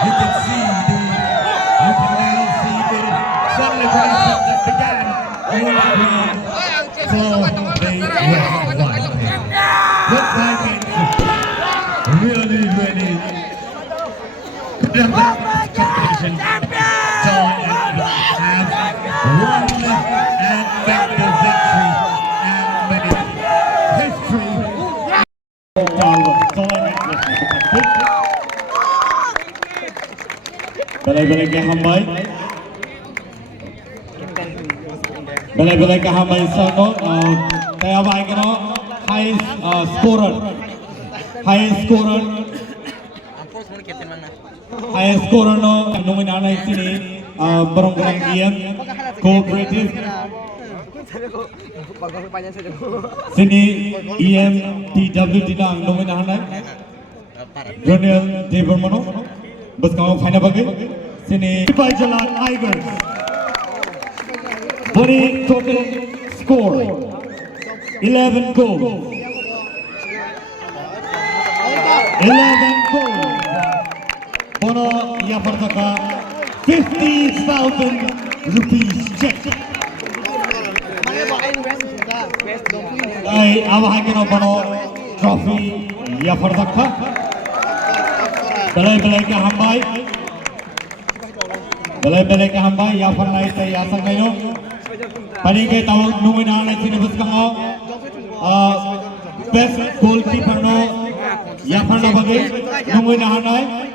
You can see you can now see the celebrations that began on the ground for the West Vikings. West Vikings really put up that competition have won and got the victory and made history. Balai-balai ke hambai balai-balai ke hambai sano kaya ba kano high scorer no nominana sini barang-barang game cooperative sini EMTW dinang nominana Daniel Devermano bus kau final bagi sini Jalan Tigers beri total score 11 goals 11 goals bono ia pertaka 50,000 rupees check ai awak kena bono trophy ia pertaka balai-balai ke hambai ya pernah itu ya sangayo paling ke tahu nominasi sini bus kau best goalkeeper no ya pernah bagi nominasi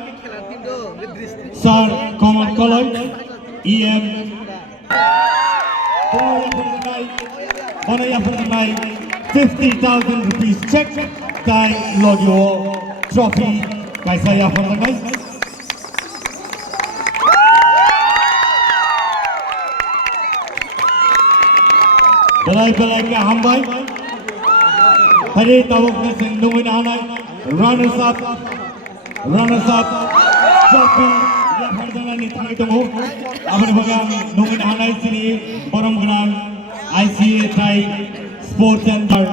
Sir Common College EM mana ya pernah 50,000 rupees check kai logio trophy kaisa ya pernah balai-balai ke hambai hari tahu ke sendungan hanai runners up trophy ya pernah ni thai tunggu apa bagang nungan hanai sini borong gran ICA Thai Sports Center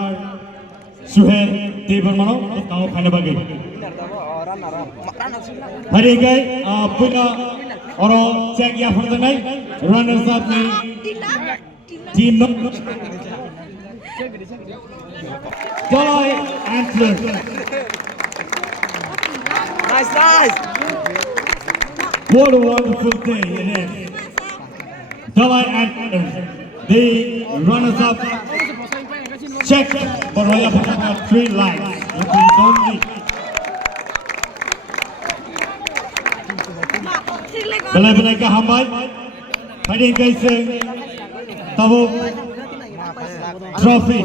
Suher Devermano tahu final bagi hari gay punya orang check ya pernah runners up ni team Joy Antlers. Nice. What a wonderful day it is. Joy Antlers, the runners-up check for Royal Pataka 3 lives. Rupees only. Balai-balai ke hambai. Hari kaise tahu trophy,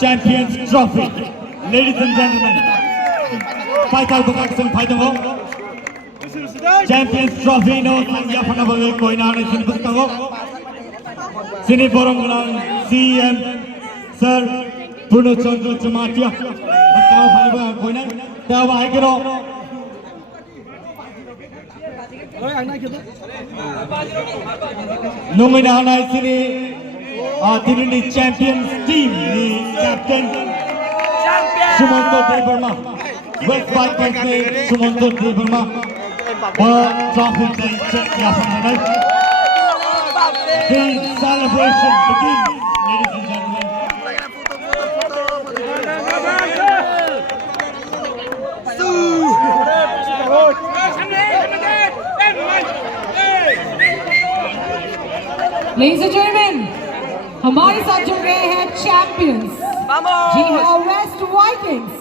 champions trophy, ladies and gentlemen. Fighter boxing fighter ho. Champions trophy no sangya pernah bagi koi na ni sini bukta ho. Sini borong orang CM Sir Bruno Chandra Chamatia. Bukta ho bagi koi na. Kaya bahaya kero. Nominana sini ini ni champions team ni captain Sumanto Deverma West Vikings ni Sumanto Deverma trophy day check ya pernah the celebration begins ladies and gentlemen Ladies and gentlemen, हमारे साथ जुड़ रहे हैं champions जी हाँ waste Vikings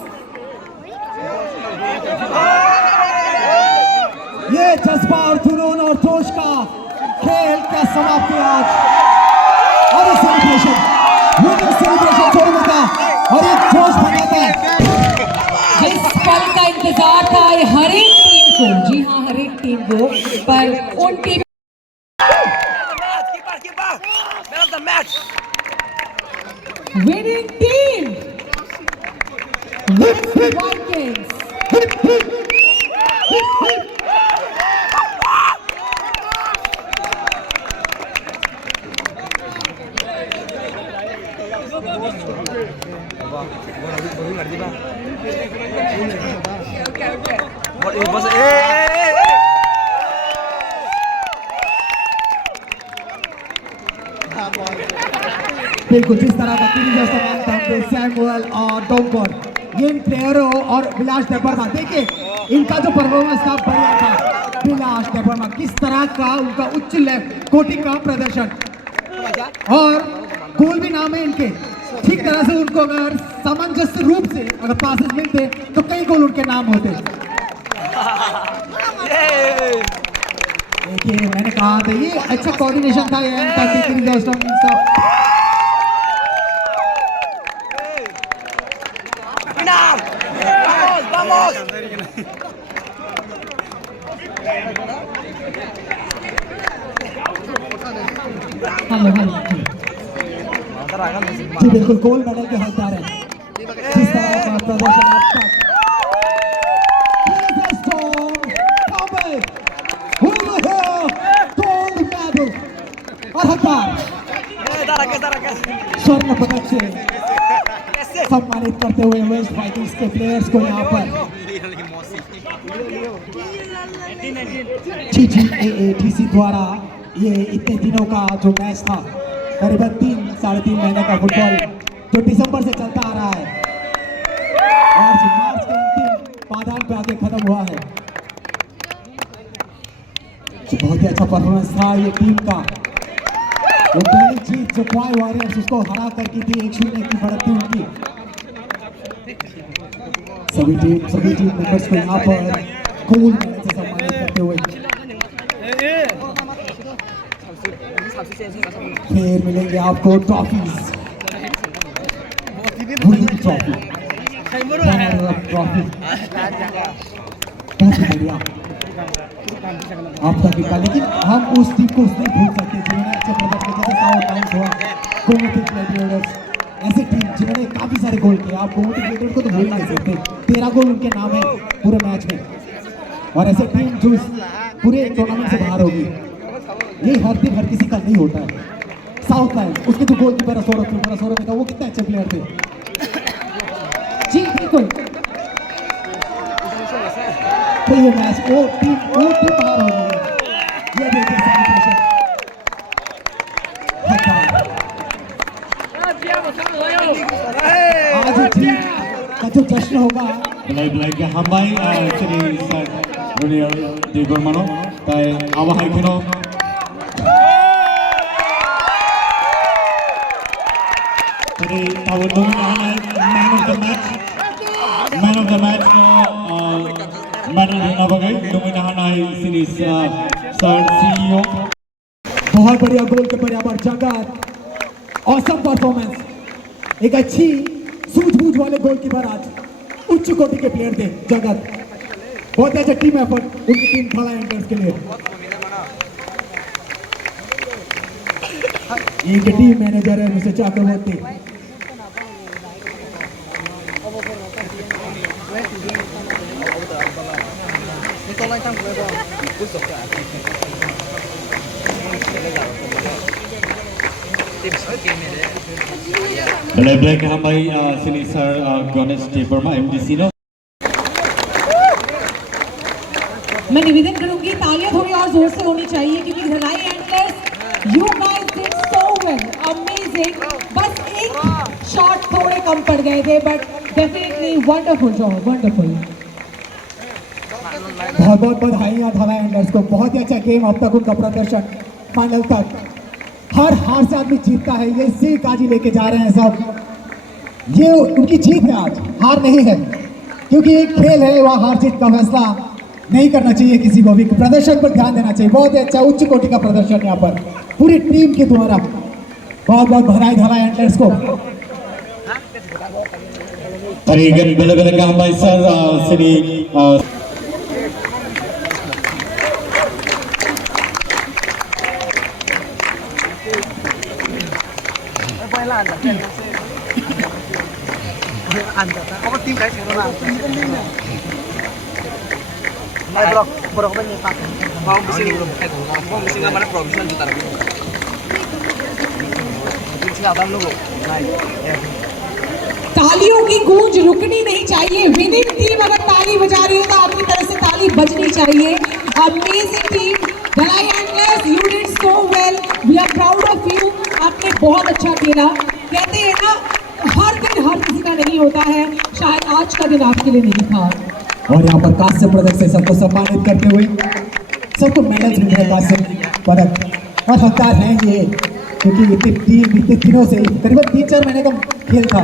ये जज्बा और जुनून और जोश का खेल क्या समाप्ति आज और ये सेलिब्रेशन शुरू होता और ये जोश भरता है जिस पल का इंतजार था हर एक टीम को जी हाँ हर एक टीम को पर उन team Man of the match. winning team West Vikings What it was? Hey! बिल्कुल जिस तरह का सैमुअल और डोंगोर, ये इन प्लेयरों और विलास देबर्मा, देखिए इनका जो परफॉर्मेंस था बढ़िया था। विलास देबर्मा किस तरह का उनका उच्च कोटि का प्रदर्शन, और गोल भी नाम है इनके। ठीक तरह से उनको अगर सामंजस्य रूप से अगर पासेस मिलते तो कई गोल उनके नाम होते। देखिए मैंने कहा था ये अच्छा कोऑर्डिनेशन था ये इनका। Vamos! हेलो जी बिल्कुल गोल्ड मेडल के हकदार हैं। जिस तरह का प्रदर्शन आपका और हकदार स्वर्ण पदक से सम्मानित करते हुए वेस्ट वाइकिंग्स के प्लेयर्स को यहाँ पर GGAATC द्वारा ये इतने दिनों का जो मैच था, करीबन 3-3.5 महीने का फुटबॉल जो दिसंबर से चलता आ रहा है और मार्च के अंतिम पायदान पे आके खत्म हुआ है। बहुत ही अच्छा परफॉर्मेंस था ये टीम का। वो पहली जीत जो क्वाई वॉरियर्स उसको हरा कर की थी, 1-0 की बढ़त थी उनकी। सभी टीम मेंबर्स को यहाँ पर गोल्ड मेडल से सम्मानित करते हुए फिर मिलेंगे आपको ट्रॉफीज, ट्रॉफी बहुत ही बढ़िया आप तक का। लेकिन हम उस टीम को नहीं भूल सकते जिन्होंने अच्छे प्रदर्शन जैसे साउथ टाइम्स हुआ, गोमती ग्लैडिएटर्स, ऐसी टीम जिन्होंने काफी सारे गोल किए। आप गोमती ग्लैडिएटर्स को तो भूल नहीं सकते, 13 गोल उनके नाम है पूरे मैच में। और ऐसे टीम जो पूरे टूर्नामेंट से बाहर होगी, ये हर दिन हर किसी का नहीं होता है। साउथ टाइम्स उसके जो गोल कीपर सौरभ में था, वो कितने अच्छे प्लेयर थे। जी बिल्कुल तो ये मैच वो टीम बाहर हो गई है। ये देखिए सेलिब्रेशन आज टीम का जो जश्न होगा Belai-belai hambai sini Ronald di Gormano tai awak haikino tadi tahun dong man of the match no medal na bagai dominahan hai sini sir CEO बहुत बढ़िया गोल के बराबर जगत, औसम परफॉर्मेंस, एक अच्छी सूझबूझ वाले गोलकीपर, आज उच्च कोटि के प्लेयर थे जगत। बहुत अच्छा टीम एफर्ट उनकी टीम थाला एंटर्स के लिए। इनके टीम मैनेजर है मिस्टर चक्रवर्ती। Belai-belai hambai sini sir Ganesh T. Verma MDC no मैं निवेदन करूंगी तालियां थोड़ी और जोर से होनी चाहिए क्योंकि धलाई enters you guys did so well, amazing. बस एक शॉट थोड़े कम पड़ गए थे but definitely wonderful job, wonderful. बहुत बहुत बधाइयाँ थाला एंटर्स को, बहुत ही अच्छा गेम अब तक उनका प्रदर्शन। फाइनल तक हर हार से आदमी जीतता है, ये सीख आज ही लेके जा रहे हैं सब। ये उनकी जीत है आज, हार नहीं है, क्योंकि एक खेल है, वह हार जीत का फैसला नहीं करना चाहिए किसी को भी, प्रदर्शन पर ध्यान देना चाहिए। बहुत ही अच्छा उच्च कोटि का प्रदर्शन यहाँ पर पूरी टीम के द्वारा। बहुत बहुत बधाई थाला एंटर्स को। Tarigan belai-belai hambai sir sini तालियों की गूंज रुकनी नहीं चाहिए। विनिंग टीम अगर ताली बजा रही है तो अपनी तरफ से ताली बजनी चाहिए। Amazing team Dhalai enters, you did so well, we are proud of you. आपने बहुत अच्छा खेला। कहते हैं ना, हर दिन हर किसी का नहीं होता है, शायद आज का दिन आपके लिए नहीं था। और यहाँ पर कांस्य पदक से सबको सम्मानित करते हुए सबको मेडल्स मिल रहे हैं, कांस्य पदक। और हकदार हैं ये, क्योंकि इतने दिनों से करीबन 3-4 महीने का खेल था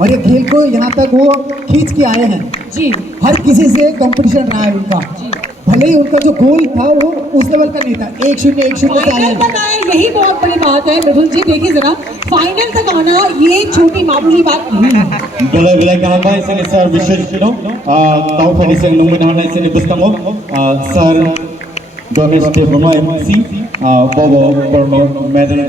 और ये खेल को यहाँ तक वो खींच के आए हैं जी। हर किसी से कंपटीशन रहा है उनका, भले ही उनका जो गोल था वो उस लेवल का नहीं था, 1-0 से आए फाइनल हैं। तक आए, यही बहुत बड़ी बात है मृदुल जी। देखिए जरा, फाइनल तक आना ये छोटी मामूली बात नहीं है। Belai kahambai sini Sir Vishwashino, tau fani sini nungguin hanai sini Bustango, Sir Domestic Rono MC, Bobo Borno Medal